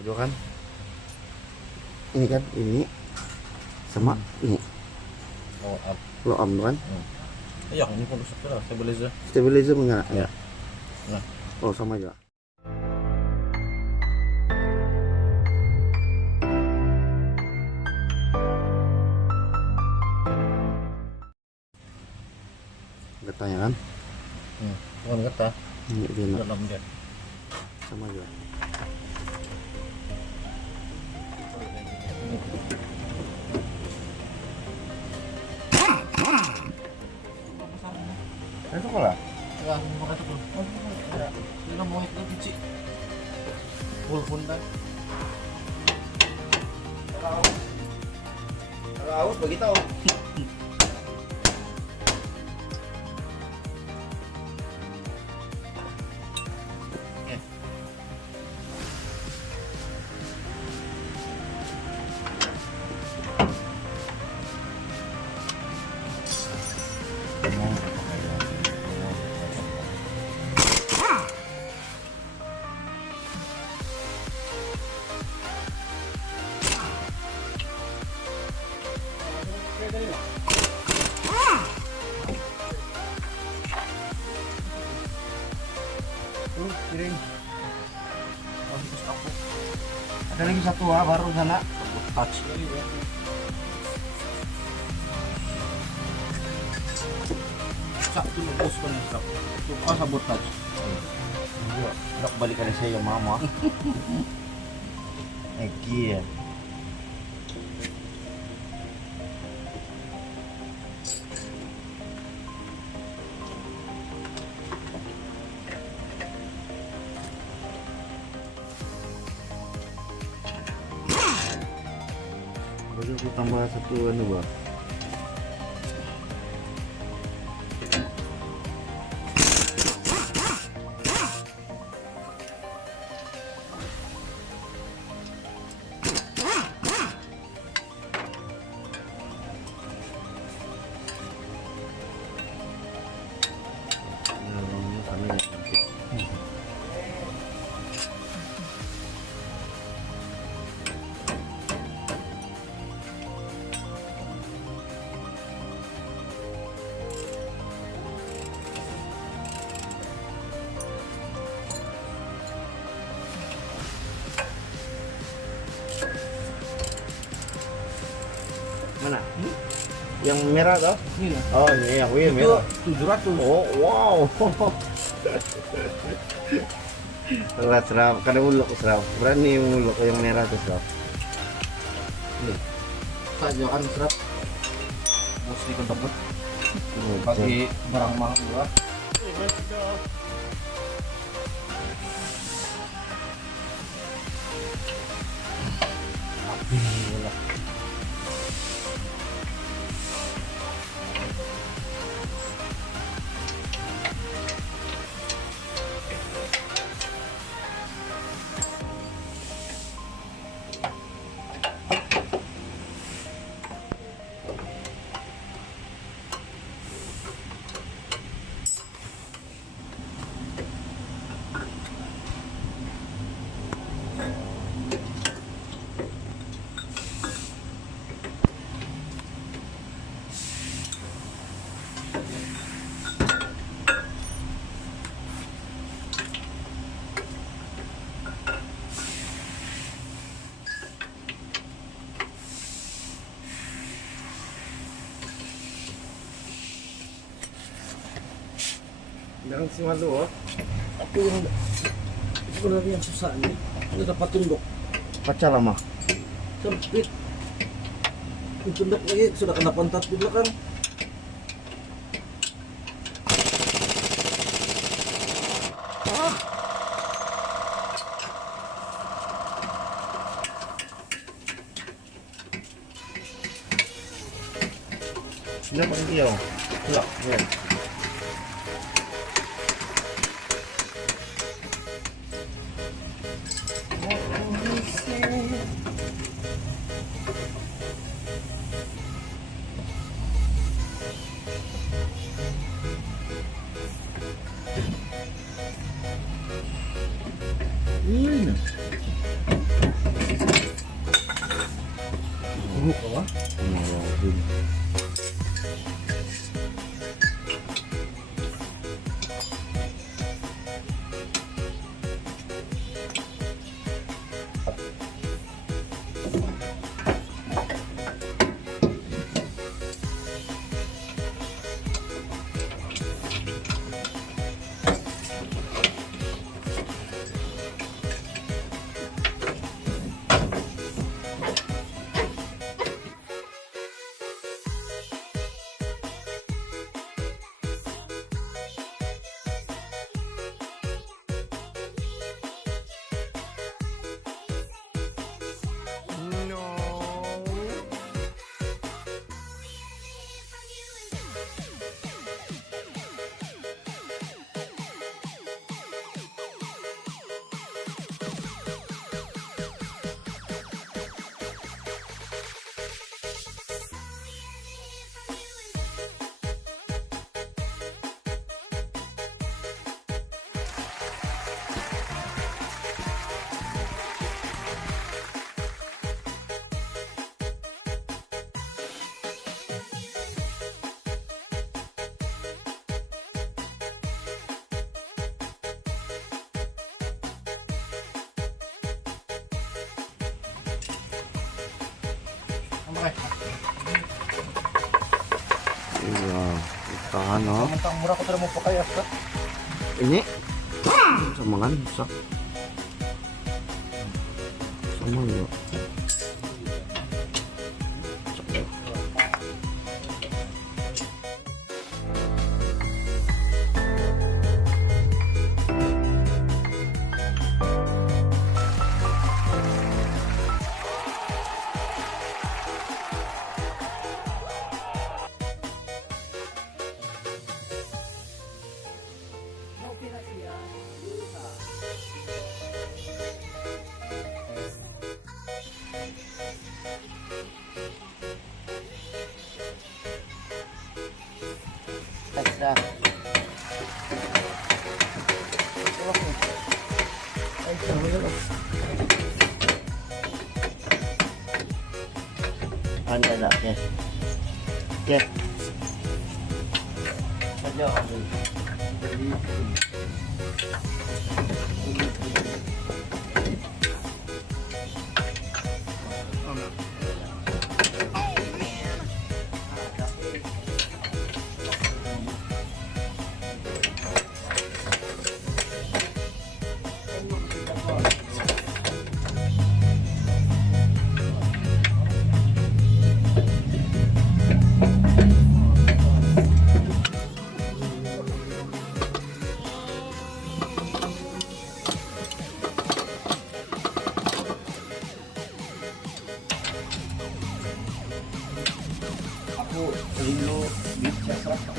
Itu kan ini kan ini sama ini low arm kan. Iya, ini pun stabilizer. Stabilizer enggak ya? Nah. Oh sama aja. Getahnya kan? Bukan getah. Ini dia. Dalam dia. Sama aja. Itu kalah. Ya, mau kata pun. Ya, dia mau itu biji. Full pun kan. Kalau aus begitu. Piring. Ada lagi satu baru sana. Touch. Satu bos kan stop. Suka sabot touch. Nak balik ke saya mama. Eki ya. Baru aku tambah satu anu bah. Mana? Yang merah toh? Ini. Oh, ini yang merah. 700. Oh, wow. Serap, kada ulok serap. Berani ulok yang merah tuh serap. Ini. Saja kan serap. Mesti ke tempat. Pagi barang mahal pula. Apabila. Jangan si malu oh. Aku yang sebenarnya yang susah ini. Ini dapat tunduk. Kaca lama. Sempit. Tunduk lagi sudah kena pantat di belakang. Sudah pakai dia. Enggak, ya. Ini. Buhok ka ba? Marami. Okay. Iya, tahan oh. Tentang murah ko mo pa kaya sa. Ini samangan sa. Sama ya. Extra. Anda nak ke? Ke. Saja. Aku lilo bisa serasa.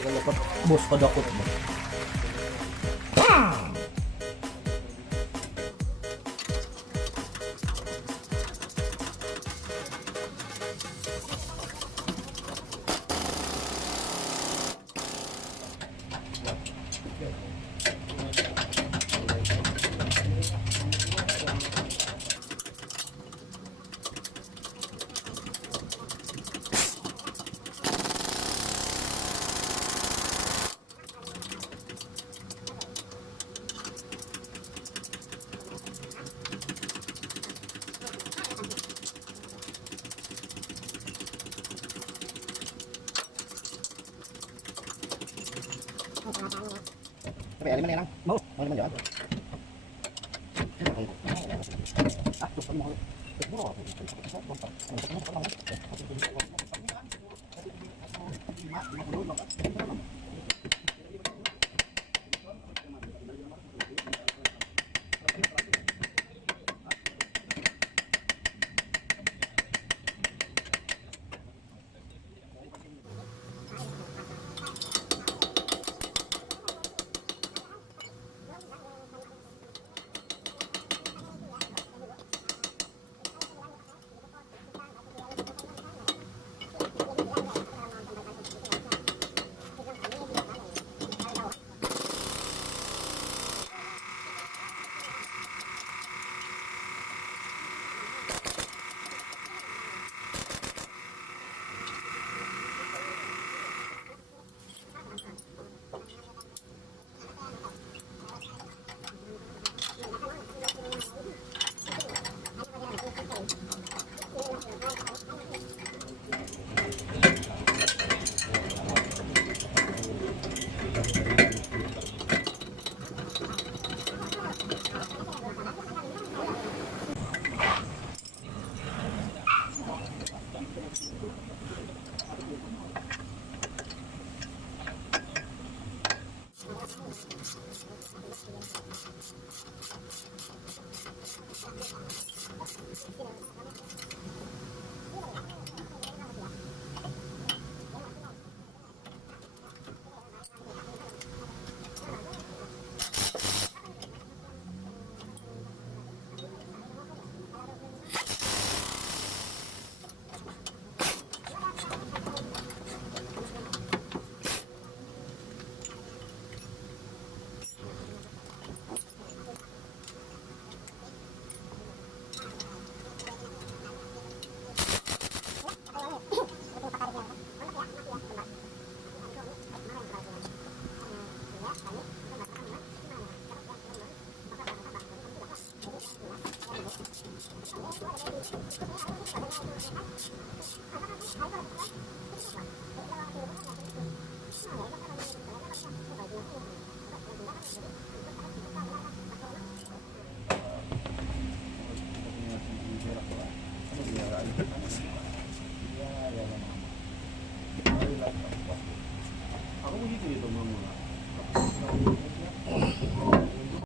Kalau bos pada aku tuh. Tapi ada mana yang mau mana jalan? Aku begitu itu mula.